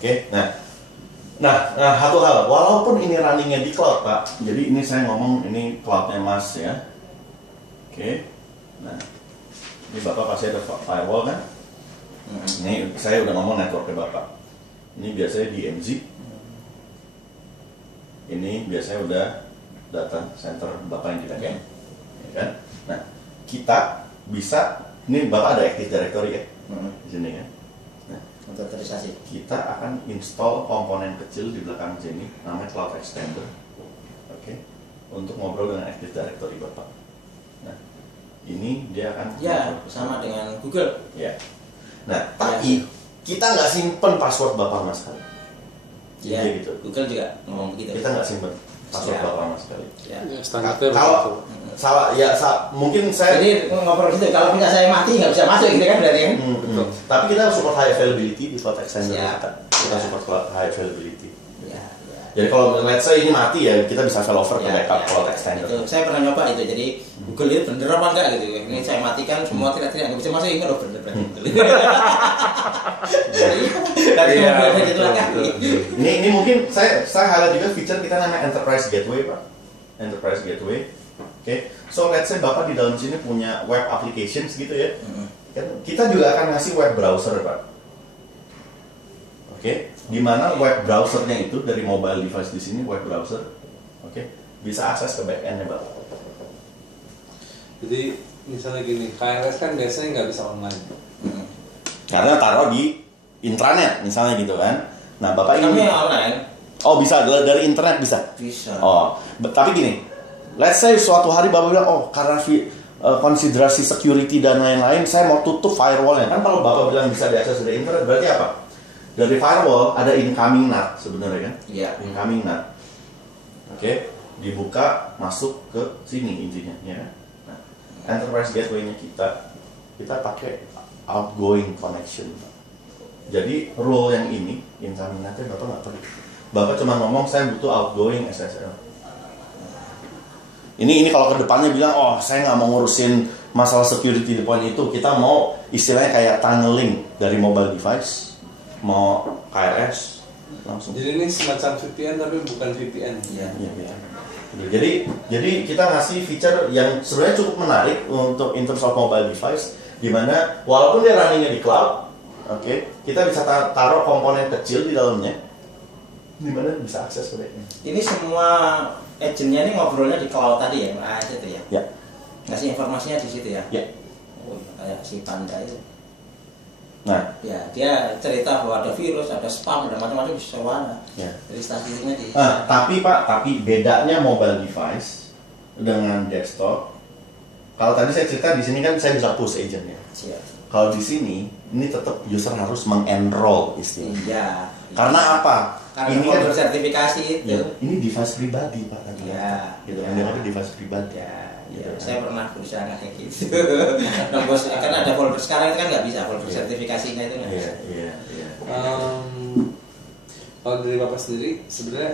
Oke, nah, satu hal, walaupun ini runningnya di cloud Pak, jadi ini saya ngomong ini cloudnya Mas ya. Oke, nah ini Bapak pasti ada firewall kan? Ini saya udah ngomong networknya Bapak. Ini biasanya DMZ. Ini biasanya udah data center Bapak yang dipakai, ya kan? Nah, kita bisa, ini Bapak ada Active Directory ya, di sini kan? Nah, Otorisasi. kita akan install komponen kecil di belakang sini, namanya Cloud Extender, oke, untuk ngobrol dengan Active Directory Bapak. Nah, ini dia akan Ya, sama dengan Google. ya. Nah, tapi kita nggak simpen password Bapak sama sekali. Ya, Iya gitu. Google juga ngomong begitu. Kita nggak simpen password Ya. Bapak sama sekali. Ya. Standarnya Kalau salah ya mungkin saya Jadi ngobrol gitu, kalau punya saya mati nggak bisa masuk gitu kan berarti kan? Tapi kita support high availability di Cloud Extender Siap. kita support high availability. Ya. Jadi kalau let's say ini mati ya kita bisa failover ke Ya, backup ya, Cloud ya. Extender. Itu saya pernah nyoba itu, jadi Google itu bener apa enggak gitu. Ini saya matikan semua tidak nggak bisa masuk, ini loh bener berarti. Dari Iya, mobilnya gitu lah kan. Ini mungkin saya highlight juga feature kita namanya Enterprise Gateway Pak. Enterprise Gateway. Oke. So let's say Bapak di dalam sini punya web applications gitu ya. Kan kita juga akan ngasih web browser Pak. Oke, di mana web browsernya itu dari mobile device di sini web browser, oke, bisa akses ke backendnya Bapak. Jadi misalnya gini, KRS kan biasanya nggak bisa online. Karena taruh di intranet misalnya gitu kan. Nah Bapak Kami ini, online oh bisa dari internet bisa. bisa. Oh, tapi gini, let's say suatu hari Bapak bilang, oh karena konsiderasi security dan lain-lain, saya mau tutup firewallnya. Kan kalau Bapak bilang bisa diakses dari internet, berarti apa? Dari firewall ada incoming NAT sebenarnya kan? Iya. Incoming NAT. Oke, dibuka masuk ke sini intinya ya. Nah, Enterprise Gateway-nya kita pakai outgoing connection. Jadi role yang ini incoming NAT-nya Bapak nggak perlu. Bapak cuma ngomong saya butuh outgoing SSL. Ini kalau kedepannya bilang, oh saya nggak mau ngurusin masalah security di point itu, kita mau istilahnya kayak tunneling dari mobile device, mau KRS langsung. Jadi ini semacam VPN tapi bukan VPN. Iya. Ya. Jadi kita ngasih feature yang sebenarnya cukup menarik untuk in terms of mobile device, di mana walaupun dia runningnya di cloud, oke, kita bisa taruh komponen kecil di dalamnya, di mana bisa akses ke backend. Ini semua agentnya ini ngobrolnya di cloud tadi ya, Mas itu ya. Ya. Ngasih informasinya di situ ya. Ya. Oh, kayak si Panda itu. Nah, Ya, dia cerita bahwa ada virus, ada spam, ada macam-macam di sana. ya. Jadi statistiknya di. Tapi bedanya mobile device dengan desktop. Kalau tadi saya cerita di sini kan saya bisa push agentnya. Siap. Kalau di sini ini tetap user harus mengenroll istilahnya. Iya. Karena apa? Karena Ini kan sertifikasi itu. ya, ini device pribadi Pak. Ya. Gitu kan dia ada device pribadi. Ya, Gitu ya. kan. Saya pernah berusaha kayak gitu. Nembus kan ada folder sekarang itu kan nggak bisa folder sertifikasinya itu nggak bisa. Iya. Kalau dari Bapak sendiri sebenarnya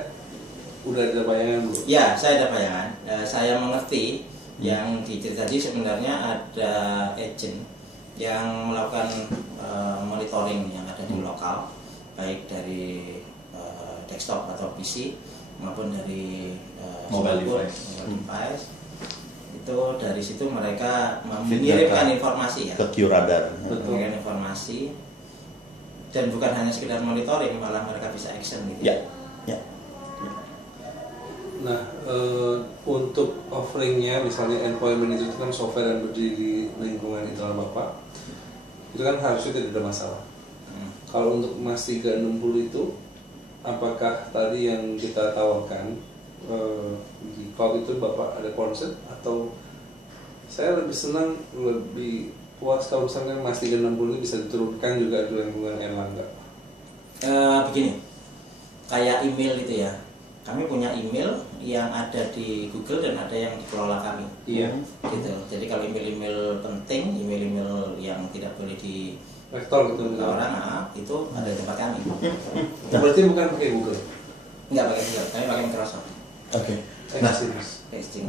udah ada bayangan belum? Ya, saya ada bayangan. Saya mengerti yang dicerita tadi sebenarnya ada agent yang melakukan monitoring yang ada di lokal, baik dari desktop atau PC maupun dari Mobile smartphone, device. mobile device. Itu dari situ mereka mengirimkan informasi ya, Ke QRadar. mengirimkan informasi, dan bukan hanya sekedar monitoring, malah mereka bisa action gitu. Ya. Nah, untuk offeringnya misalnya endpoint manager itu kan software yang berdiri di lingkungan internal Bapak, itu kan harusnya tidak ada masalah. Kalau untuk Mas 360 itu, apakah tadi yang kita tawarkan di cloud itu Bapak ada konsep, atau saya lebih senang, lebih puas kalau misalnya Mas 360 itu bisa diturunkan juga di lingkungan Erlangga? Begini, kayak email gitu ya. Kami punya email yang ada di Google dan ada yang dikelola kami. Iya. Gitu. Jadi kalau email-email penting, email-email yang tidak boleh di Vektor gitu. orang, itu ada di tempat kami. Berarti bukan pakai Google. Enggak pakai Google, kami pakai Microsoft. Oke. Nah, Exchange.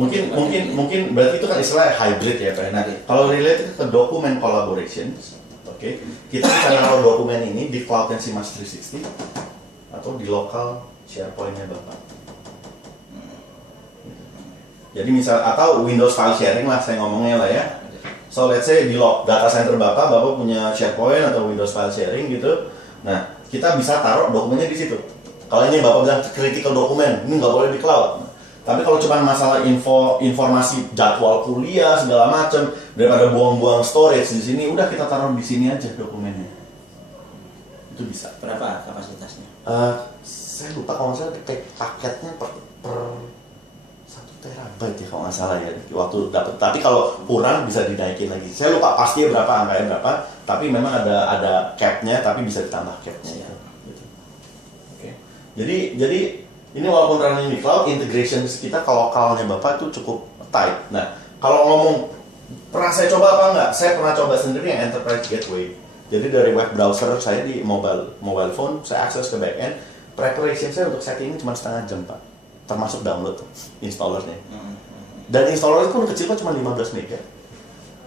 mungkin berarti itu kan istilah hybrid ya Pak. Nah, kalau related ke dokumen collaboration, oke, kita bisa naruh dokumen ini di cloudnya si Mas 360. atau di lokal SharePoint-nya Bapak. Jadi misal atau Windows file sharing lah saya ngomongnya lah ya. So let's say di data center Bapak punya SharePoint atau Windows file sharing gitu. Nah, kita bisa taruh dokumennya di situ. Kalau ini Bapak bilang critical dokumen, ini nggak boleh di cloud. Tapi kalau cuma masalah informasi jadwal kuliah segala macam, daripada buang-buang storage di sini, udah kita taruh di sini aja dokumennya. Itu bisa. Berapa kapasitasnya? Saya lupa kalau nggak salah paketnya per 1 terabyte ya kalau nggak salah ya waktu dapat. Tapi kalau kurang bisa dinaikin lagi. Saya lupa pastinya berapa, angkanya berapa. Tapi memang ada capnya, tapi bisa ditambah capnya. Gitu. Oke. Jadi ini walaupun running di cloud, integration kita ke lokalnya Bapak itu cukup tight. Nah, kalau ngomong pernah saya coba apa enggak? Saya pernah coba sendiri yang Enterprise Gateway. Jadi dari web browser saya di mobile phone, saya akses ke backend. Preparation saya untuk setting ini cuma setengah jam Pak. Termasuk download installernya. Dan installernya pun kecil Pak, cuma 15 mega.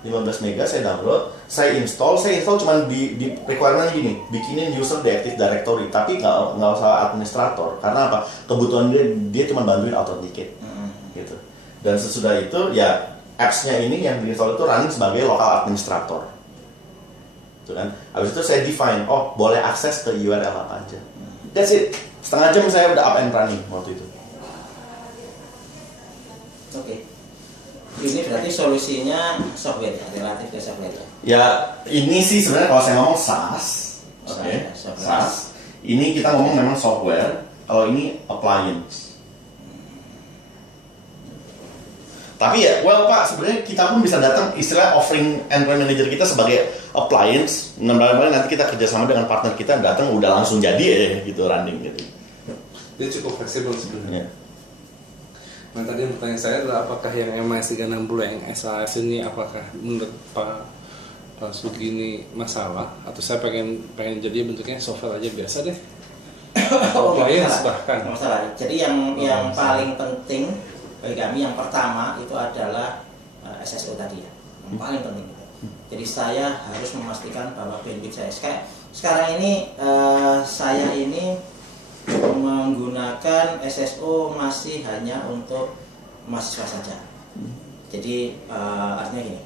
15 mega saya download, saya install cuma di requirement gini, bikinin user di Active Directory, tapi nggak usah administrator, karena apa? Kebutuhan dia cuma bantuin authenticate, gitu. Dan sesudah itu ya apps-nya ini yang diinstal itu running sebagai local administrator, gitu kan? Habis itu saya define, oh boleh akses ke URL apa aja. That's it. Setengah jam saya udah up and running waktu itu. Oke. Ini berarti solusinya software ya, relatif ke software ya? Ya, ini sih sebenarnya kalau saya ngomong SaaS, oke, SaaS. Ini kita ngomong memang software, kalau ini appliance. Tapi ya, well Pak, sebenarnya kita pun bisa datang istilah offering endpoint manager kita sebagai appliance. Nanti kita kerjasama dengan partner kita datang udah langsung jadi ya gitu running gitu. Dia cukup fleksibel sebenarnya. Yeah. Nah tadi pertanyaan saya adalah apakah yang MIS 360 yang SAS ini apakah menurut Pak Sugi ini masalah atau saya pengen jadi bentuknya software aja biasa deh. Appliance bahkan. Masalah. Jadi yang paling penting bagi kami yang pertama itu adalah SSO tadi ya, yang paling penting itu. Jadi saya harus memastikan bahwa bandwidth saya sekarang ini saya ini menggunakan SSO masih hanya untuk mahasiswa saja. Jadi artinya gini,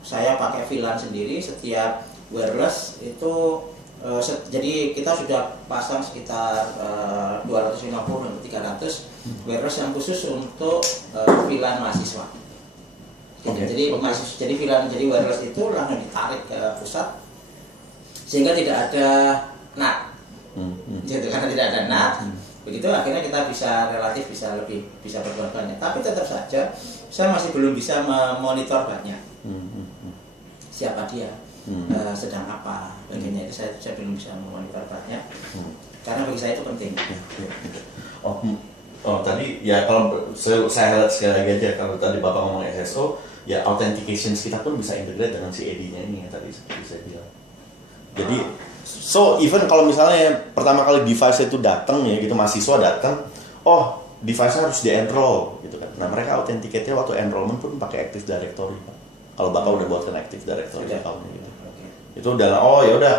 saya pakai VLAN sendiri setiap wireless itu. Jadi kita sudah pasang sekitar 250 dan 300 wireless yang khusus untuk VLAN mahasiswa. Jadi VLAN jadi wireless itu langsung ditarik ke pusat sehingga tidak ada NAT. Jadi karena tidak ada NAT, begitu akhirnya kita bisa lebih berbuat banyak. Tapi tetap saja saya masih belum bisa memonitor banyak. Siapa dia? Sedang apa bagiannya itu saya belum bisa memonitor banyak karena bagi saya itu penting. Tadi ya kalau saya highlight sekali lagi aja, kalau tadi Bapak ngomong SSO ya authentication kita pun bisa integrate dengan si CAD-nya ini ya tadi seperti saya bilang. Jadi so even kalau misalnya pertama kali device itu datang ya gitu, mahasiswa datang, oh device-nya harus di-enroll gitu kan. Nah mereka authenticate-nya waktu enrollment pun pakai Active Directory Pak. Kalau Bapak udah buatkan Active Directory account gitu. Itu udah ya udah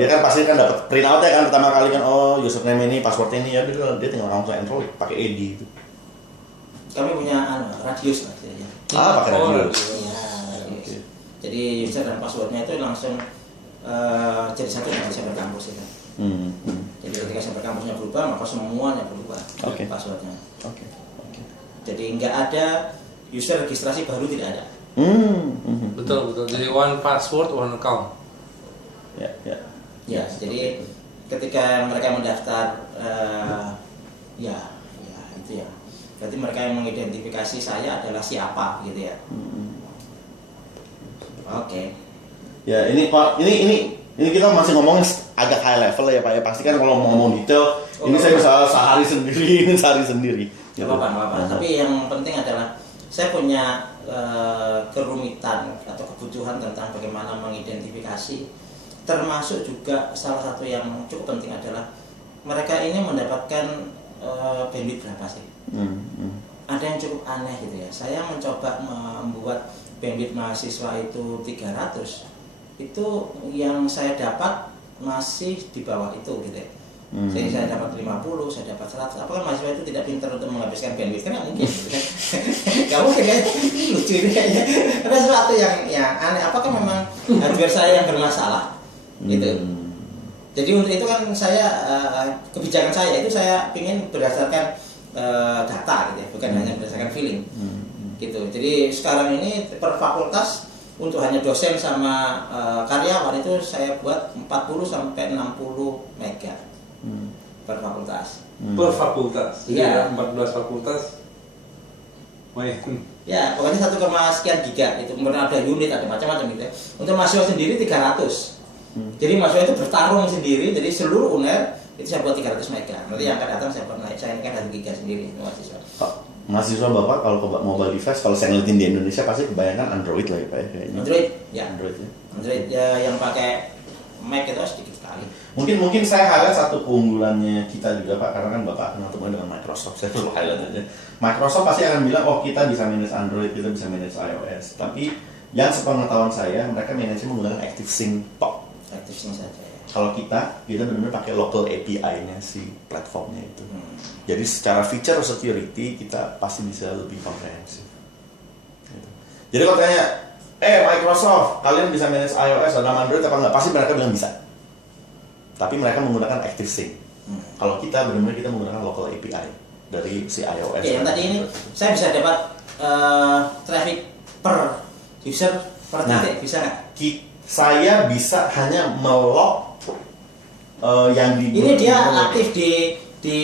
dia kan pasti kan dapat printout-nya kan pertama kali kan, oh username ini, password ini ya dia tinggal langsung enroll pakai AD itu. Kami punya radius artinya. Pakai radius. Iya. Okay. Jadi user dan passwordnya itu langsung jadi satu dengan server kampus itu. Jadi ketika server kampusnya berubah maka semuanya berubah passwordnya. Jadi nggak ada user registrasi baru, tidak ada. Betul. Jadi one password, one account. Ya, jadi ketika mereka mendaftar, ya itu ya. Berarti mereka yang mengidentifikasi saya adalah siapa, gitu ya. Oke. Ya ini Pak, ini kita masih ngomong agak high level ya Pak ya. Pasti kan kalau ngomong detail, ini saya bisa sehari sendiri. Gak apa-apa. Tapi yang penting adalah saya punya kerumitan atau kebutuhan tentang bagaimana mengidentifikasi, termasuk juga salah satu yang cukup penting adalah mereka ini mendapatkan bandwidth berapa sih? Ada yang cukup aneh gitu ya. Saya mencoba membuat bandwidth mahasiswa itu 300, itu yang saya dapat masih di bawah itu gitu ya. Jadi saya dapat 50, saya dapat 100. Apakah mahasiswa itu tidak pintar untuk menghabiskan bandwidth? Kan nggak mungkin. Nggak mungkin kan? Lucu ini kayaknya. Ada sesuatu yang aneh. Apakah memang hardware saya yang bermasalah? Gitu. Jadi untuk itu kan saya kebijakan saya itu saya ingin berdasarkan data gitu ya, bukan hanya berdasarkan feeling. Gitu. Jadi sekarang ini per fakultas untuk hanya dosen sama karyawan itu saya buat 40 sampai 60 mega. Per fakultas. Per fakultas. Iya. 14 fakultas. Main. Ya, pokoknya 1, sekian giga itu. Kemudian ada unit, ada macam-macam gitu ya. Untuk mahasiswa sendiri 300. Jadi mahasiswa itu bertarung sendiri. Jadi seluruh UNER itu saya buat 300 mega. Nanti yang akan datang saya buat naik. Saya naikkan 1 giga sendiri mahasiswa. Mahasiswa Bapak kalau ke mobile device, kalau saya ngeliatin di Indonesia pasti kebanyakan Android lah ya Pak ya kayaknya. Android, ya. Android ya yang pakai Mac itu sedikit sekali. Mungkin saya highlight satu keunggulannya kita juga Pak, karena kan Bapak akan ketemu dengan Microsoft. Saya perlu highlight aja. Microsoft pasti akan bilang, oh kita bisa manage Android, kita bisa manage iOS. Tapi yang sepengetahuan saya, mereka manage menggunakan ActiveSync Talk. ActiveSync saja ya. Kalau kita benar-benar pakai local API-nya si platformnya itu. Jadi secara feature security kita pasti bisa lebih komprehensif. Gitu. Jadi kalau tanya, Microsoft, kalian bisa manage iOS dan Android apa enggak? Pasti mereka bilang bisa. Tapi mereka menggunakan ActiveSync. Kalau kita benar-benar kita menggunakan local API dari si iOS. Oke, yang tadi ini saya bisa dapat traffic per user per titik, bisa nggak? Saya bisa hanya melog yang di. Ini dia aktif di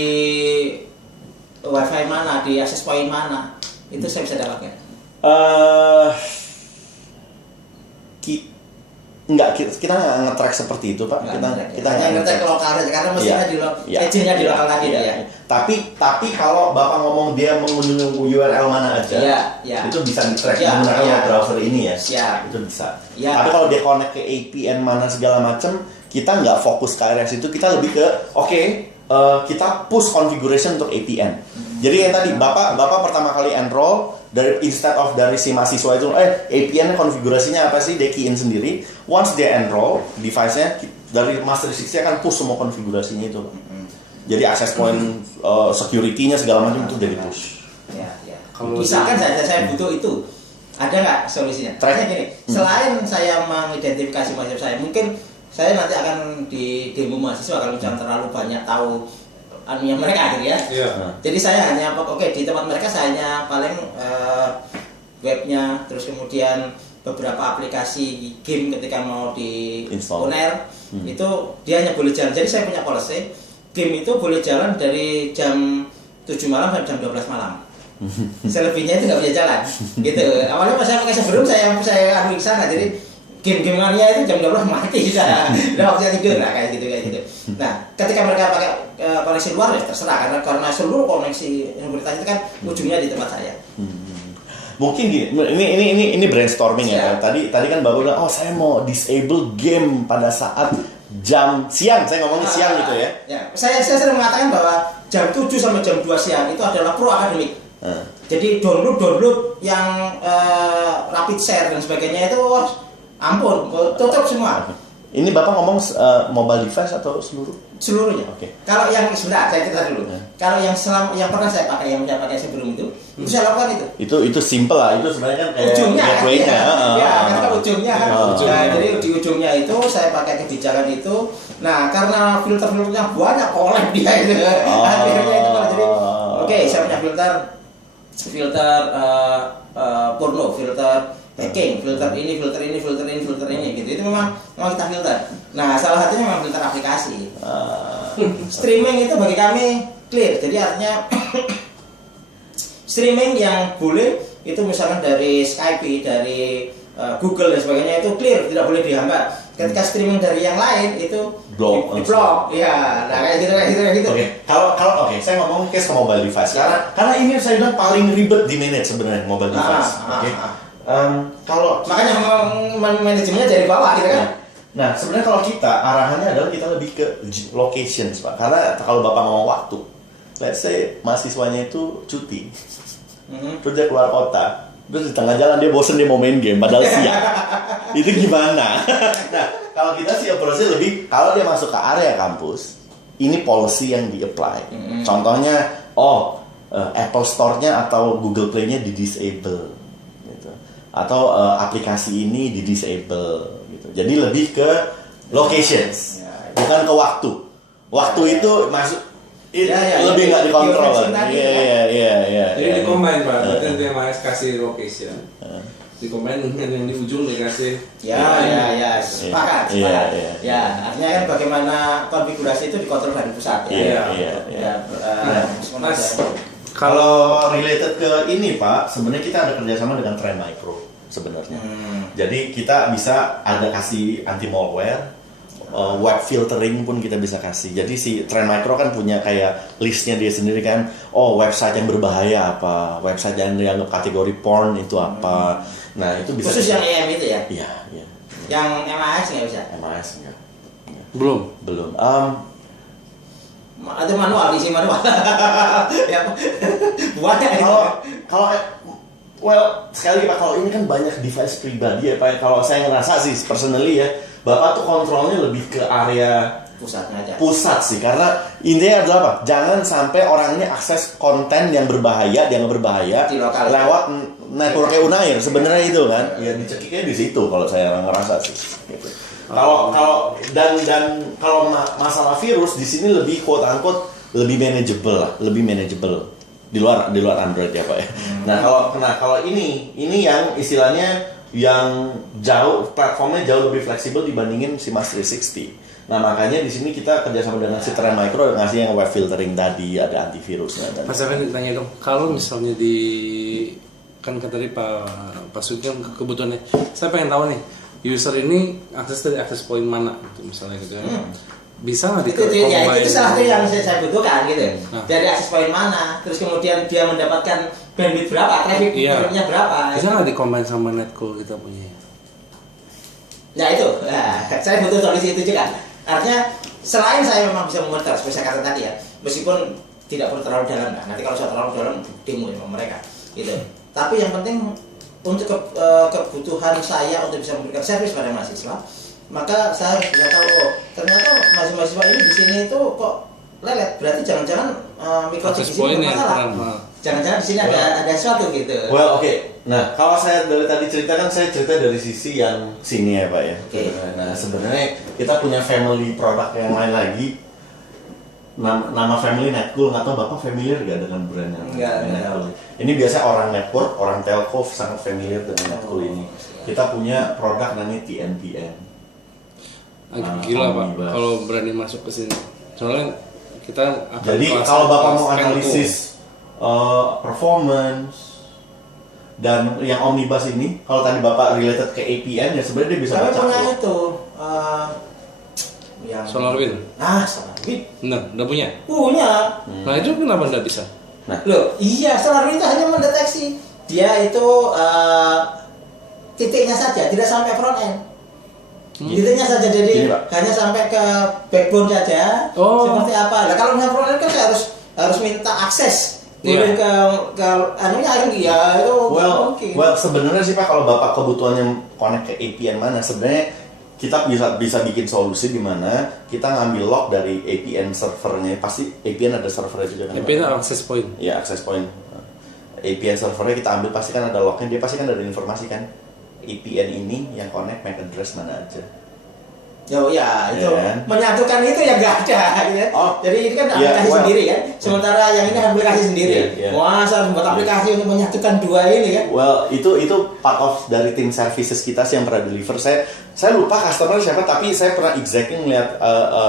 WiFi mana, di access point mana? Itu saya bisa dapatkan. Kita nggak nge-track seperti itu Pak. Kita hanya nge-track lokal saja karena mestinya di agentnya di lokal tadi ya. Tapi kalau Bapak ngomong dia mengunjungi URL mana aja, itu bisa di-track menggunakan browser ini ya. Itu bisa. Tapi kalau dia connect ke APN mana segala macam, kita nggak fokus ke area situ, kita lebih ke kita push configuration untuk APN. Jadi yang tadi Bapak pertama kali enroll dari si mahasiswa itu APN konfigurasinya apa sih, dia key in sendiri. Once dia enroll, device-nya dari Master 360 akan push semua konfigurasinya itu. Jadi access point, security-nya segala macam itu jadi push. Misalkan saya butuh itu, ada nggak solusinya? Tracknya gini, selain saya mengidentifikasi mahasiswa saya, mungkin saya nanti akan di demo mahasiswa kalau jangan terlalu banyak tahu yang mereka gitu ya. Jadi saya hanya di tempat mereka saya hanya paling webnya, terus kemudian beberapa aplikasi game ketika mau di UNER itu dia hanya boleh jalan. Jadi saya punya policy, game itu boleh jalan dari jam 7 malam sampai jam 12 malam. Selebihnya itu nggak bisa jalan. Gitu. Awalnya pas saya pakai sebelum saya adu ke sana, jadi game-gameannya itu jam 12 mati sudah waktunya tidur lah kayak gitu. Nah, ketika mereka pakai koneksi luar ya terserah karena seluruh koneksi universitas itu kan ujungnya di tempat saya. Mungkin gini, ini brainstorming ya. Tadi kan Bapak bilang, saya mau disable game pada saat jam siang. Saya ngomongin siang gitu ya. Saya sering mengatakan bahwa jam 7 sampai jam 2 siang itu adalah pro akademik. Jadi download yang rapid share dan sebagainya itu ampun, tutup semua. Ini Bapak ngomong mobile device atau seluruhnya? Oke. Kalau yang sebentar saya cerita dulu. Kalau yang pernah saya pakai, yang saya pakai sebelum itu saya lakukan itu. Itu simple lah. Itu sebenarnya kan kayak ujungnya gateway-nya. Kan ujungnya kan. Jadi di ujungnya itu saya pakai kebijakan itu. Nah, karena filter-filternya banyak oleh dia itu. Akhirnya itu jadi saya punya filter porno, filter packing, filter ini gitu. Itu memang kita filter. Nah, salah satunya memang filter aplikasi. Streaming itu bagi kami clear. Jadi artinya streaming yang boleh itu misalkan dari Skype, dari Google dan sebagainya itu clear, tidak boleh dihambat. Ketika streaming dari yang lain itu di-block. Ya, nah kayak gitu. Kalau saya ngomong case ke mobile device karena ini saya bilang paling ribet di manage sebenarnya mobile device. Kalau makanya manajemennya dari bawah gitu kan. Nah, sebenarnya kalau kita arahannya adalah kita lebih ke locations, Pak. Karena kalau Bapak mau waktu, let's say mahasiswanya itu cuti. Terus dia keluar kota. Terus di tengah jalan dia bosen, dia mau main game padahal siang. Itu gimana? Nah, kalau kita sih approach-nya lebih kalau dia masuk ke area kampus, ini policy yang di-apply. Contohnya, Apple Store-nya atau Google Play-nya di-disable, gitu. Atau aplikasi ini di-disable, gitu. Jadi lebih ke locations, bukan ke waktu. Waktu itu masuk lebih nggak dikontrol. Iya. Jadi di-combine Pak, berarti nanti yang MIS kasih location. Di-combine dengan yang di ujung dikasih. Ya, sepakat. Ya, artinya kan bagaimana konfigurasi itu dikontrol dari pusat. Mas, kalau related ke ini Pak, sebenarnya kita ada kerjasama dengan Trend Micro sebenarnya. Jadi kita bisa ada kasih anti malware, web filtering pun kita bisa kasih. Jadi si Trend Micro kan punya kayak listnya dia sendiri kan. Website yang berbahaya apa, website yang dianggap kategori porn itu apa. Nah itu bisa. Khusus yang EM itu ya? Iya. Yang MAS nggak bisa? MAS enggak. belum. Itu manual, diisi manual. Buat kalau sekali Pak, kalau ini kan banyak device pribadi ya Pak. Kalau saya ngerasa sih personally ya, Bapak tuh kontrolnya lebih ke area pusat sih, karena intinya adalah apa? Jangan sampai orang ini akses konten yang berbahaya, lewat networknya Unair sebenarnya itu kan. Ya dicekiknya di situ kalau saya ngerasa sih. Gitu. Kalau masalah virus di sini lebih quote unquote lebih manageable di luar Android ya Pak ya. Nah kalau ini yang istilahnya yang jauh platformnya jauh lebih fleksibel dibandingin si Mas 360. Nah makanya di sini kita kerjasama dengan si Trend Micro ngasih yang web filtering tadi, ada antivirusnya. Mas Evan tanya dong, kalau misalnya kan tadi Pak Sugeng kebutuhannya, saya pengen tahu nih user ini akses dari akses point mana gitu misalnya gitu ya. Bisa nggak itu salah satu yang saya butuhkan gitu. Dari akses point mana, terus kemudian dia mendapatkan bandwidth berapa, traffic-nya berapa. Bisa nggak di-combine sama Netcool kita punya? Nah itu, saya butuh solusi itu juga. Artinya selain saya memang bisa memonitor seperti saya kata tadi ya, meskipun tidak perlu terlalu dalam, nanti kalau saya terlalu dalam demo sama mereka gitu. Tapi yang penting untuk kebutuhan saya untuk bisa memberikan servis pada mahasiswa, maka saya harus bisa tahu ternyata mahasiswa ini di sini itu kok lelet, berarti jangan-jangan microchip di sini bermasalah. Jangan-jangan di sini ada sesuatu gitu. Well, oke. Nah, kalau saya dari tadi ceritakan, saya cerita dari sisi yang sini ya Pak ya. Nah, sebenarnya kita punya family produk yang lain lagi. Nama family Netcool, nggak tahu Bapak familiar nggak dengan brandnya? Enggak. Ini biasa orang network, orang telco sangat familiar dengan Netcool ini. Kita punya produk namanya TNPN. Gila Pak, kalau berani masuk ke sini. Soalnya kita akan jadi kalau Bapak mau analisis performance dan yang omnibus ini, kalau tadi Bapak related ke APN ya sebenarnya dia bisa baca. Punya itu yang SolarWind. SolarWind. Benar, udah punya. Nah itu kenapa nggak bisa? Iya, SolarWind itu hanya mendeteksi dia itu titiknya saja, tidak sampai front end. Titiknya saja, jadi hanya sampai ke backbone saja. Seperti apa? Nah kalau front end kan saya harus minta akses. Boleh ke anunya ya itu mungkin. Well sebenarnya sih Pak, kalau Bapak kebutuhannya connect ke APN mana, sebenarnya kita bisa bikin solusi di mana kita ngambil log dari APN servernya. Pasti APN ada servernya juga kan. APN access point. Iya, access point. APN servernya kita ambil, pasti kan ada lognya, dia pasti kan ada informasi kan. APN ini yang connect MAC address mana aja. Itu menyatukan itu yang nggak ada ya. Jadi ini kan aplikasi sendiri kan, sementara yang ini aplikasi sendiri. Wah, saya harus buat aplikasi untuk menyatukan dua ini kan. Well, itu part of dari tim services kita sih yang pernah deliver. Saya lupa customer siapa, tapi saya pernah exactly ngeliat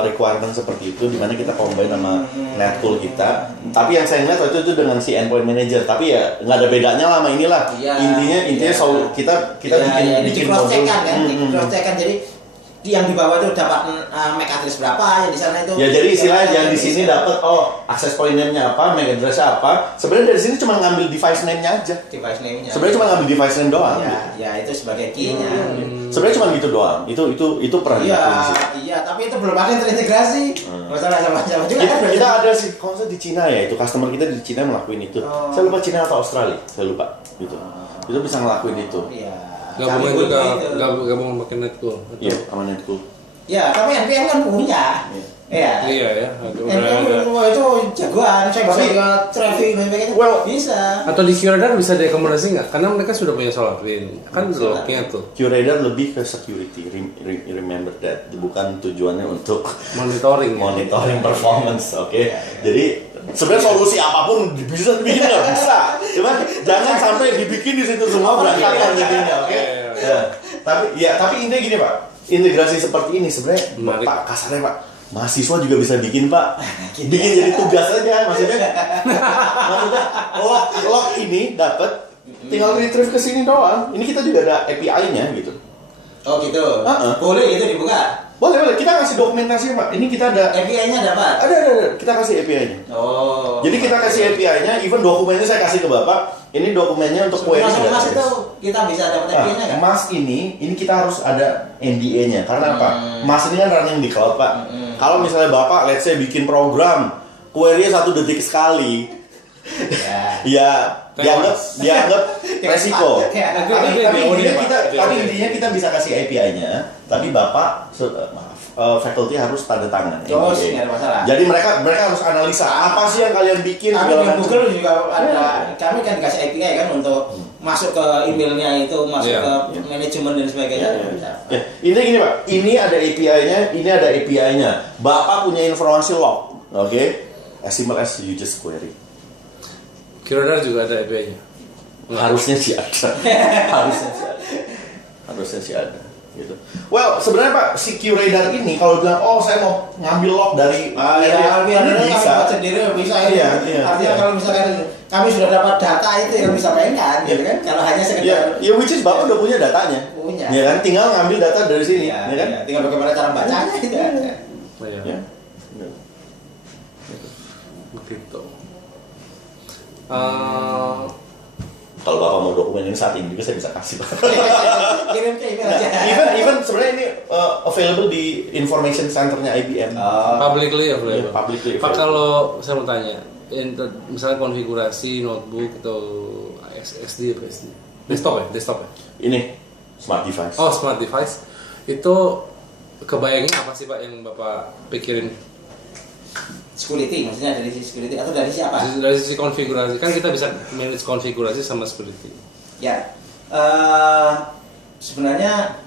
requirement seperti itu di mana kita combine sama Netcool kita. Tapi yang saya ngeliat waktu itu dengan si endpoint manager, tapi ya nggak ada bedanya lah sama inilah. Intinya kita bikin cross check kan, cross check kan, jadi yang di bawah itu dapat MAC address berapa, yang di sana itu. Ya jadi istilahnya yang di sini dapat access point name-nya apa, MAC address-nya apa. Sebenarnya dari sini cuma ngambil device name-nya aja. Sebenarnya cuma ngambil device name doang. Ya itu sebagai key-nya. Sebenarnya cuma gitu doang. Itu pernah Iya, tapi itu belum ada yang terintegrasi. Masalah sama juga kan. Kita ada sih konsep di Cina ya, itu customer kita di Cina ngelakuin itu. Saya lupa Cina atau Australia, saya lupa gitu. Itu bisa ngelakuin itu. Gabungan juga, gabungan pakai Netcool. Iya, sama Netcool. Ya, tapi NPM kan punya. Ya. Iya ya. NPM itu jagoan, saya bisa ke traffic dan sebagainya. Bisa. Atau di Curator bisa direkomendasi nggak? Karena mereka sudah punya SolarWinds. Kan locknya tuh. Curator lebih ke security, remember that. Bukan tujuannya untuk Monitoring performance, oke? Jadi sebenarnya solusi apapun bisa dibikin nggak bisa, cuman jangan sampai dibikin di situ semua berantakan jadinya, oke? Tapi intinya gini Pak, integrasi seperti ini sebenarnya Pak kasarnya Pak, mahasiswa juga bisa bikin Pak, bikin jadi tugas aja, maksudnya log ini dapat, tinggal retrieve ke sini doang. Ini kita juga ada API-nya gitu. Oh gitu. Boleh gitu dibuka. Boleh, kita kasih dokumentasi Pak. Ini kita ada API-nya dapat. Ada. Kita kasih API-nya. Oh. Jadi kita kasih API-nya, even dokumennya saya kasih ke Bapak. Ini dokumennya untuk query sudah. Mas itu kita bisa dapat API-nya kan? Mas ini kita harus ada NDA-nya. Karena apa? Mas ini kan running di cloud Pak. Kalau misalnya Bapak, let's say bikin program, query-nya 1 detik sekali. Ya dianggap resiko. Tapi intinya kita bisa kasih API-nya, tapi Bapak faculty harus tanda tangan. Terus nggak ada masalah. Jadi mereka harus analisa apa sih yang kalian bikin. Kami di Google juga ada, kami kan dikasih API kan untuk masuk ke emailnya itu, masuk ke manajemen dan sebagainya. Ini gini Pak, ini ada API-nya, ini ada API-nya. Bapak punya informasi log, oke? As simple as you just query. Curator juga ada API-nya. Harusnya sih ada. Harusnya sih ada. Gitu. Well, sebenarnya Pak, si QRadar ini kalau bilang, oh saya mau ngambil log dari bisa sendiri bisa ya. Artinya kalau misalkan kami sudah dapat data itu yang bisa mainkan, gitu kan? Kalau hanya sekedar which is Bapak udah punya datanya. Punya. Ya kan, tinggal ngambil data dari sini, ya kan? Tinggal bagaimana cara bacanya itu aja. Iya. Begitu. Kalau Bapak mau dokumen ini saat ini juga saya bisa kasih Pak. Kirim ke email aja. Even sebenarnya ini available di information centernya IBM. Publicly available. Publicly Pak, available. kalau saya mau tanya, misalnya konfigurasi notebook atau SSD apa SD? Desktop ya? Ini smart device. Oh, smart device. Itu kebayangnya apa sih Pak yang Bapak pikirin? Security, maksudnya dari sisi security atau dari sisi apa? Dari sisi konfigurasi, kan kita bisa manage konfigurasi sama security. Ya, sebenarnya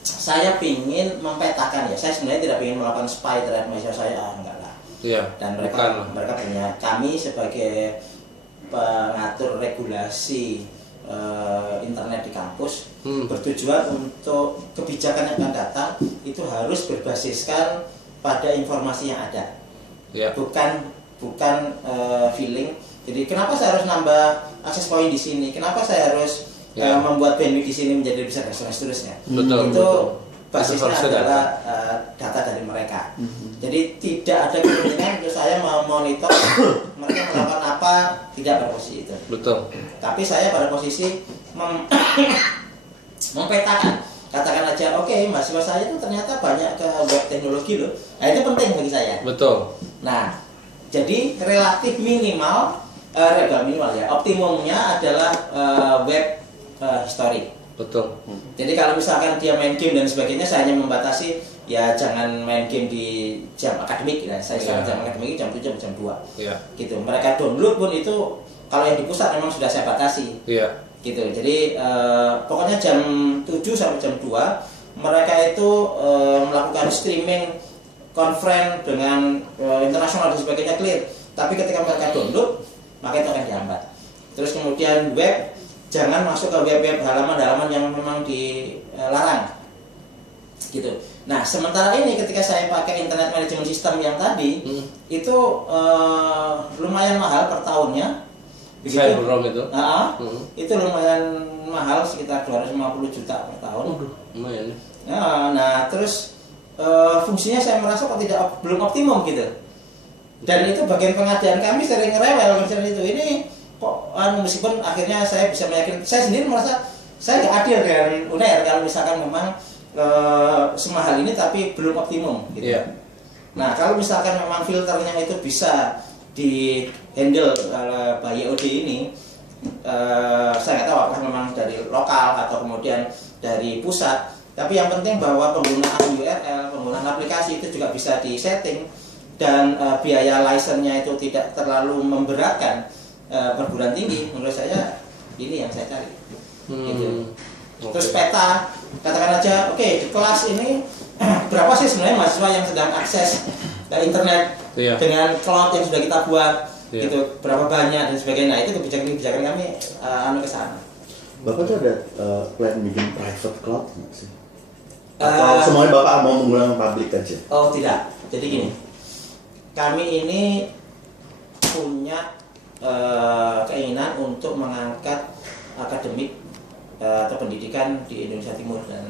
saya ingin mempetakan ya. Saya sebenarnya tidak ingin melakukan spy terhadap mahasiswa saya, enggak lah. Iya. Dan mereka punya, kami sebagai pengatur regulasi internet di kampus bertujuan untuk kebijakan yang akan datang itu harus berbasiskan pada informasi yang ada, bukan feeling. Jadi kenapa saya harus nambah akses point di sini? Kenapa saya harus membuat bandwidth di sini menjadi besar dan seterusnya? Itu basisnya adalah data dari mereka. Jadi tidak ada kemungkinan untuk saya memonitor mereka melakukan apa, tidak pada posisi itu. Betul. Tapi saya pada posisi mempetakan. Katakan aja, oke, mahasiswa saya itu ternyata banyak ke web teknologi loh. Nah itu penting bagi saya. Betul. Nah, jadi relatif minimal ya, optimumnya adalah web history. Betul. Jadi kalau misalkan dia main game dan sebagainya, saya hanya membatasi ya jangan main game di jam akademik. Nah, saya jam akademik jam 7 jam 2. Gitu. Mereka download pun itu kalau yang di pusat memang sudah saya batasi. Gitu. Jadi pokoknya jam 7 sampai jam 2 mereka itu melakukan streaming conference dengan internasional dan sebagainya clear. Tapi ketika mereka download, maka itu akan dihambat. Terus kemudian web, jangan masuk ke web-web halaman-halaman yang memang dilarang. Gitu. Nah, sementara ini ketika saya pakai internet management system yang tadi, itu lumayan mahal per tahunnya. Cyberroam itu? Itu lumayan mahal, sekitar 250 juta per tahun. Lumayan. Nah, terus fungsinya saya merasa kok belum optimum gitu. Dan itu bagian pengadaan kami sering rewel misalnya itu. Ini kok meskipun akhirnya saya bisa meyakinkan, saya sendiri merasa saya nggak adil dengan UNER kalau misalkan memang semahal ini tapi belum optimum gitu. Nah, kalau misalkan memang filternya itu bisa di handle by YOD ini, saya nggak tahu apakah memang dari lokal atau kemudian dari pusat, Tapi yang penting bahwa penggunaan URL, penggunaan aplikasi itu juga bisa disetting dan biaya license-nya itu tidak terlalu memberatkan perguruan tinggi. Menurut saya ini yang saya cari. Gitu. Terus peta, katakan aja, oke, di kelas ini berapa sih sebenarnya mahasiswa yang sedang akses internet dengan cloud yang sudah kita buat, gitu, berapa banyak dan sebagainya. Nah, itu kebijakan kami ke sana. Bapak tuh ada plan bikin private cloud nggak sih? Atau semuanya Bapak mau menggunakan public aja? Oh tidak, jadi gini, kami ini punya keinginan untuk mengangkat akademik atau pendidikan di Indonesia Timur dan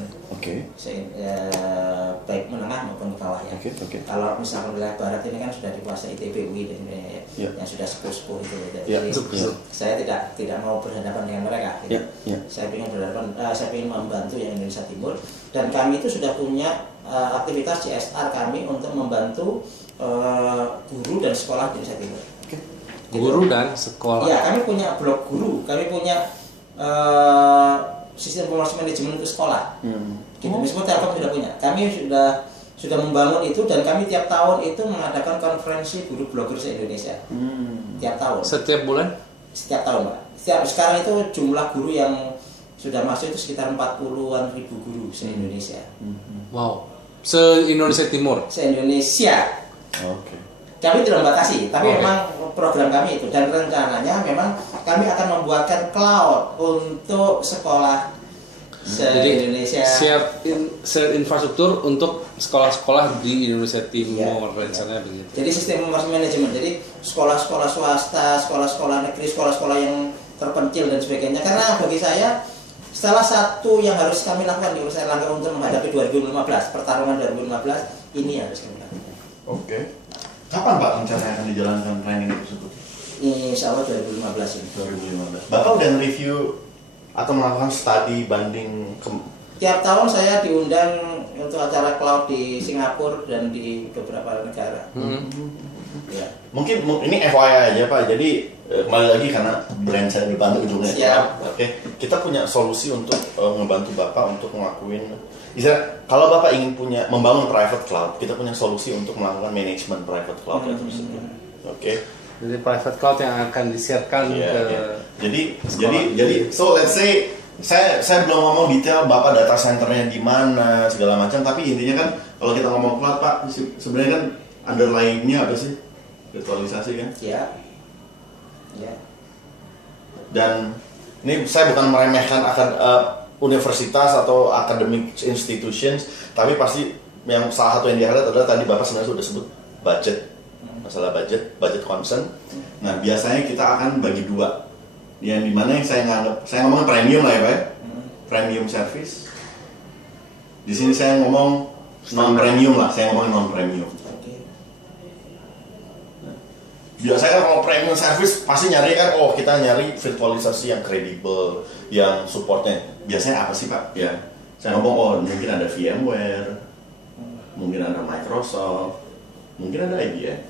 baik menengah maupun ke bawah ya. Kalau misalkan wilayah barat ini kan sudah dikuasai ITB, UI dan yang sudah sepuh itu. Jadi saya tidak mau berhadapan dengan mereka. Gitu. Saya ingin membantu yang Indonesia Timur dan kami itu sudah punya aktivitas CSR kami untuk membantu guru dan sekolah di Indonesia Timur. Guru dan sekolah. Ya, kami punya blog guru, kami punya sistem informasi manajemen untuk sekolah. Gitu. Meskipun Telkom tidak punya, kami sudah membangun itu dan kami tiap tahun itu mengadakan konferensi guru blogger se-Indonesia. Tiap tahun. Setiap bulan? Setiap tahun, Pak. Sekarang itu jumlah guru yang sudah masuk itu sekitar 40-an ribu guru se-Indonesia. Wow. Se-Indonesia Timur? Se-Indonesia. Kami tidak membatasi, tapi memang program kami itu dan rencananya memang kami akan membuatkan cloud untuk sekolah se-Indonesia. Siap infrastruktur untuk sekolah-sekolah di Indonesia Timur rencananya begitu. Jadi sistem informasi manajemen, jadi sekolah-sekolah swasta, sekolah-sekolah negeri, sekolah-sekolah yang terpencil dan sebagainya. Karena bagi saya salah satu yang harus kami lakukan di Universitas Erlangga untuk menghadapi 2015, pertarungan 2015 ini harus kami lakukan. Kapan Pak rencananya akan dijalankan training tersebut? Insya Allah 2015 ini. 2015. Bapak udah review atau melakukan studi banding? Tiap tahun saya diundang untuk acara cloud di Singapura dan di beberapa negara. Ya. Mungkin ini FYI aja Pak. Jadi kembali lagi karena brand saya dibantu ujungnya. Kita punya solusi untuk membantu Bapak untuk ngelakuin. Kalau Bapak ingin membangun private cloud, kita punya solusi untuk melakukan manajemen private cloud tersebut. Jadi private cloud yang akan disiapkan Jadi so let's say saya belum ngomong detail Bapak data centernya di mana segala macam, tapi intinya kan kalau kita ngomong cloud Pak, sebenarnya kan underlying-nya apa sih? Virtualisasi kan? Iya. Dan ini saya bukan meremehkan universitas atau academic institutions, tapi pasti yang salah satu yang di-highlight adalah tadi Bapak sebenarnya sudah sebut budget, masalah budget concern. Nah biasanya kita akan bagi dua, yang dimana yang saya ngomong premium lah ya Pak, premium service. Di sini saya ngomong non premium lah, saya ngomong non premium. Biasanya kalau premium service pasti nyari kan, kita nyari virtualisasi yang kredibel, yang supportnya. Biasanya apa sih Pak? Ya, saya ngomong mungkin ada VMware, mungkin ada Microsoft, mungkin ada IBM.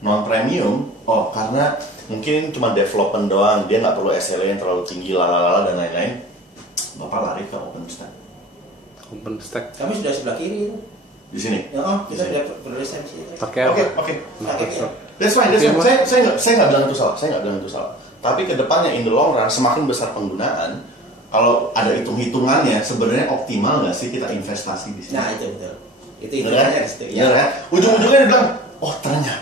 Non premium, karena mungkin cuma development doang, dia nggak perlu SLA yang terlalu tinggi, lalala dan lain-lain. Bapak lari ke OpenStack. OpenStack. Kami sudah sebelah kiri. Di sini. Kita sudah berlisensi di sini. Pakai apa? That's fine. Saya nggak bilang itu salah. Tapi kedepannya in the long run semakin besar penggunaan, kalau ada hitung-hitungannya sebenarnya optimal nggak sih kita investasi di sini? Nah itu betul. Itu hitungannya di situ. Ujung-ujungnya dia bilang, ternyata